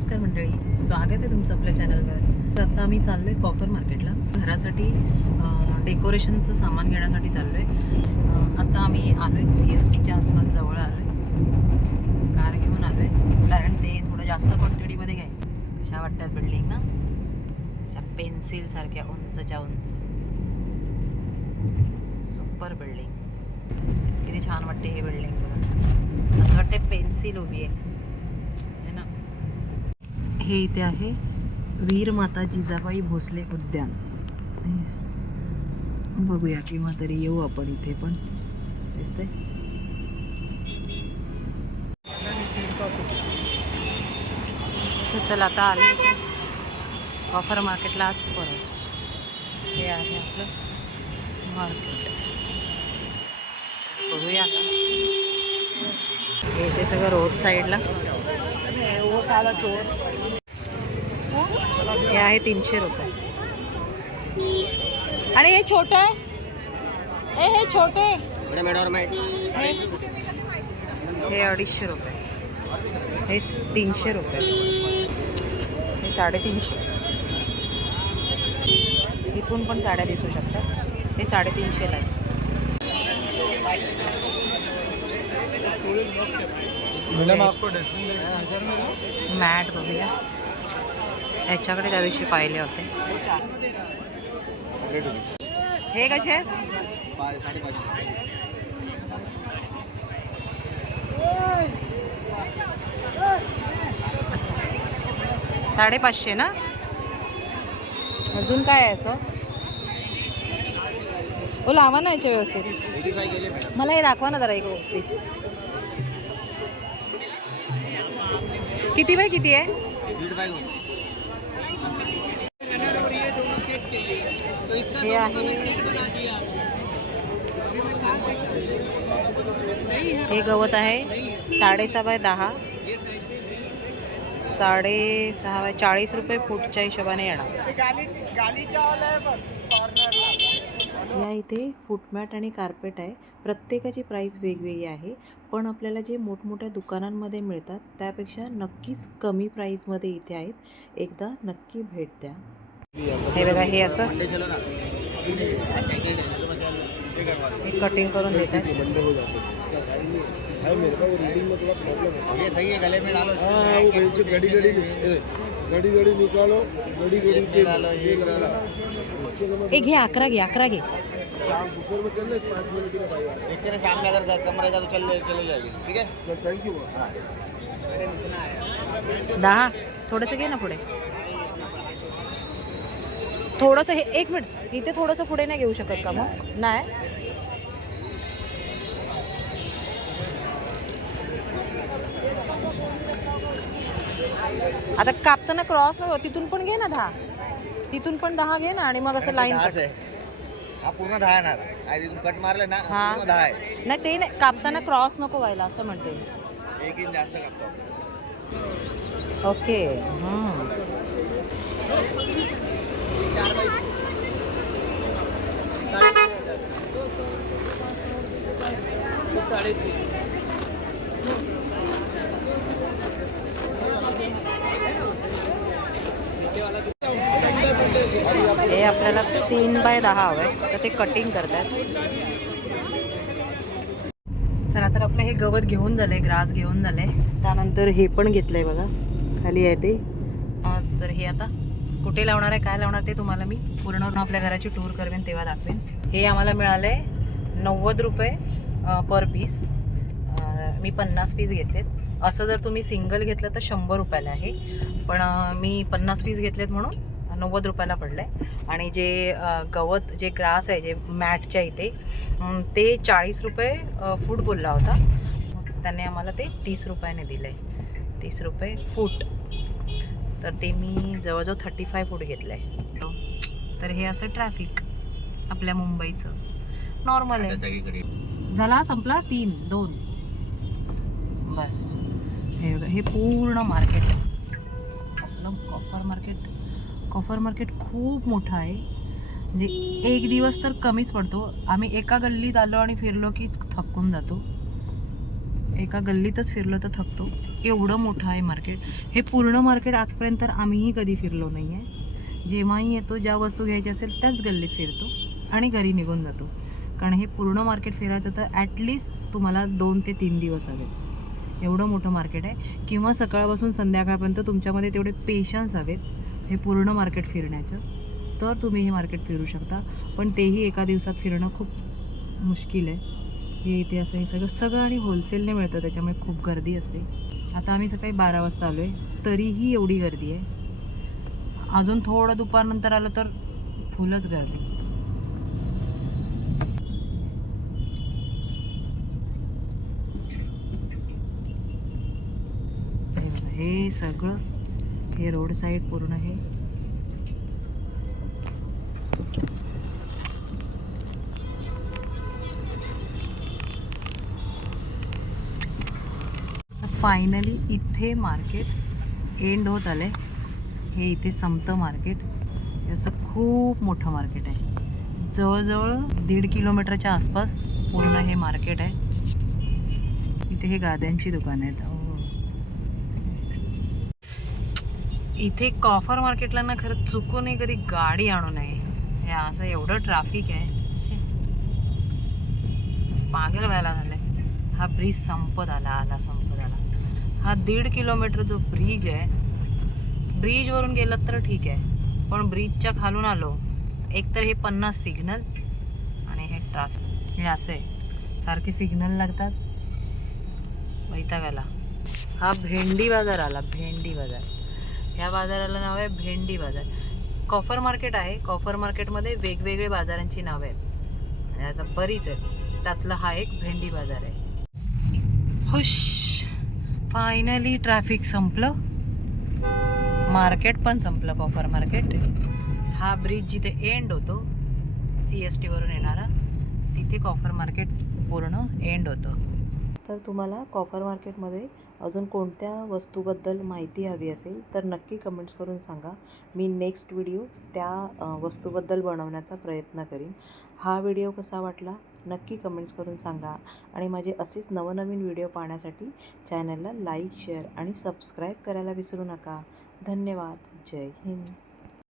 नमस्कार मंडळी स्वागत आहे तुमचं आपल्या चॅनलवर तर आता आम्ही चाललो आहे कॉपर मार्केटला घरासाठी डेकोरेशनचं सामान घेण्यासाठी चाललो आहे आता आम्ही आलो आहे सी एस टीच्या आसपास जवळ आलो आहे कार घेऊन आलो आहे कारण ते थोडं जास्त क्वांटिटीमध्ये घ्यायचं. कशा वाटतात बिल्डिंग ना? अशा पेन्सिलसारख्या उंचच्या उंच. सुपर बिल्डिंग किती छान वाटते हे बिल्डिंग बघा असं वाटते पेन्सिल उभी आहे. हे इथे आहे वीर माता जिजाबाई भोसले उद्यान. बघूया किंवा तरी येऊ आपण इथे पण. दिसतंय? चला आता आले ऑफर मार्केटला आज परत. हे आहे आपलं मार्केट बघूया हे इथे सगळं रोड साईडला हे आहे तीनशे रुपये. आणि हे छोटं आहे. ए हे छोटे. हे. हे अडीचशे रुपये. हे तीनशे रुपये. हे साडेतीनशे. इथून पण साड्या दिसू शकतात. हे साडेतीनशेला आहे मॅट बघूया. ह्याच्याकडे त्या दिवशी पाहिले होते. हे कसे अच्छा. साडेपाचशे ना? अजून काय आहे असं? हो लावा ना याच्या व्यवस्थित. मला हे दाखवा ना जरा एक प्लीज किती बाय किती आहे? हे आहे. हे गवत आहे. साडेसहा बाय दहा. साडेसहा बाय चाळीस रुपये फूटच्या हिशोबाने येणार. या इथे फुटमॅट आणि कार्पेट आहे. प्रत्येकाची प्राईस वेगवेगळी आहे. पण आपल्याला जे मोठमोठ्या दुकानांमध्ये मिळतात त्यापेक्षा नक्कीच कमी प्राईसमध्ये इथे आहेत. एकदा नक्की भेट द्या. हे बघा हे असं. कटिंग करून देतात है है है हाँ बेच घड़ी घड़ी घड़ी घड़ी निकालो घड़ी घे अकरा घे अकरा घे. दहा. थोडंसं घे ना पुढे. थोडंसं हे एक मिनिट. इथे थोडंसं पुढे नाही घेऊ शकत का मग? नाही? आता कापताना क्रॉस तिथून पण घे ना दहा. तिथून पण दहा घे ना आणि मग असं लाईन हा पूर्ण दहा येणार. कट मारले ना हा. दहा आहे. नाही ते नाही. कापताना क्रॉस नको व्हायला असं म्हणते. एक इंच जास्त कापतो. ओके. साडेतीन हे आपल्याला तीन बाय दहा हवंय. तर ते कटिंग करतात. चला तर आपलं हे गवत घेऊन झालंय ग्रास घेऊन झालंय. त्यानंतर हे पण घेतलंय बघा. खाली आहे ते. तर हे आता कुठे लावणार आहे काय लावणार ते तुम्हाला मी पूर्ण आपल्या घराची टूर करवेन तेव्हा दाखवेन. हे आम्हाला मिळालंय नव्वद रुपये. पर पीस मी पन्नास पीस घेतलेत. असं जर तुम्ही सिंगल घेतलं तर शंभर रुपयाला आहे. पण मी पन्नास पीस घेतलेत म्हणून नव्वद रुपयाला पडलं आहे आणि जे गवत जे ग्रास आहे जे मॅटच्या इथे ते चाळीस रुपये फूट बोलला होता. त्याने आम्हाला ते तीस रुपयाने दिलं आहे तीस रुपये फूट तर ते मी जवळजवळ थर्टी फाय फूट घेतलं आहे तर हे असं ट्रॅफिक आपल्या मुंबईचं. नॉर्मल आहे. झाला संपला? तीन दोन. बस. हे हे पूर्ण मार्केट. आपलं कॉफर मार्केट कॉफर मार्केट खूप मोठं आहे. म्हणजे एक दिवस तर कमीच पडतो. आम्ही एका गल्लीत आलो आणि फिरलो कीच थकून जातो. एका गल्लीतच फिरलो तर थकतो. एवढं मोठं आहे मार्केट हे पूर्ण मार्केट आजपर्यंत तर आम्हीही कधी फिरलो नाही आहे जेव्हाही येतो ज्या वस्तू घ्यायच्या असेल त्याच गल्लीत फिरतो आणि घरी निघून जातो. कारण हे पूर्ण मार्केट फिरायचं तर ॲटलिस्ट तुम्हाला दोन ते तीन दिवस हवेत एवढं मोठं मार्केट आहे. किंवा सकाळपासून संध्याकाळपर्यंत तुमच्यामध्ये तेवढे पेशन्स हवेत हे पूर्ण मार्केट फिरण्याचं. तर तुम्ही हे मार्केट फिरू शकता. पण तेही एका दिवसात फिरणं खूप मुश्किल आहे. हे इथे असं हे सगळं सगळं आणि होलसेलने मिळतं. त्याच्यामुळे खूप गर्दी असते. आता आम्ही सकाळी बारा वाजता आलो आहे तरीही एवढी गर्दी आहे. अजून थोडं दुपारनंतर आलं तर फुलच गर्दी. हे सगळं हे रोड साईड पूर्ण हे फायनली इथे मार्केट एंड होत आले हे इथे संपतं मार्केट हे असं खूप मोठं मार्केट आहे. जवळजवळ दीड किलोमीटरच्या आसपास पूर्ण हे मार्केट आहे. इथे हे गाद्यांची दुकान आहेत. इथे कॉफर मार्केटला ना खरं चुकूनही कधी गाडी आणू नये. हे असं एवढं ट्रॅफिक आहे. शे. पागल व्हायला झालंय. हा ब्रिज संपत आला आला संपत आला. हा दीड किलोमीटर जो ब्रिज आहे ब्रिजवरून गेलात तर ठीक आहे. पण ब्रिजच्या खालून आलो एक तर हे पन्नास सिग्नल आणि हे ट्राफिक हे असे सारखे सिग्नल लागतात. वैताग आला. हा भेंडी बाजार आला भेंडी बाजार. ह्या बाजाराला नाव आहे भेंडी बाजार. कॉफर मार्केट आहे. कॉफर मार्केटमध्ये वेगवेगळे बाजारांची नावं आहेत. आणि आता बरीच आहेत. त्यातला हा एक भेंडी बाजार आहे. हुश! फायनली ट्रॅफिक संपलं. मार्केट पण संपलं कॉफर मार्केट. हा ब्रिज जिथे एंड होतो सी एस टीवरून येणारा तिथे कॉफर मार्केट पूर्ण एंड होतं. तर तुम्हाला कॉफर मार्केटमध्ये अजून कोणत्या वस्तूबद्दल माहिती हवी असेल तर नक्की कमेंट्स करून सांगा. मी नेक्स्ट व्हिडिओ त्या वस्तूबद्दल बनवण्याचा प्रयत्न करीन. हा व्हिडिओ कसा वाटला नक्की कमेंट्स करून सांगा. आणि माझे असेच नवनवीन व्हिडिओ पाहण्यासाठी चॅनलला लाईक शेअर आणि सबस्क्राईब करायला विसरू नका. धन्यवाद. जय हिंद.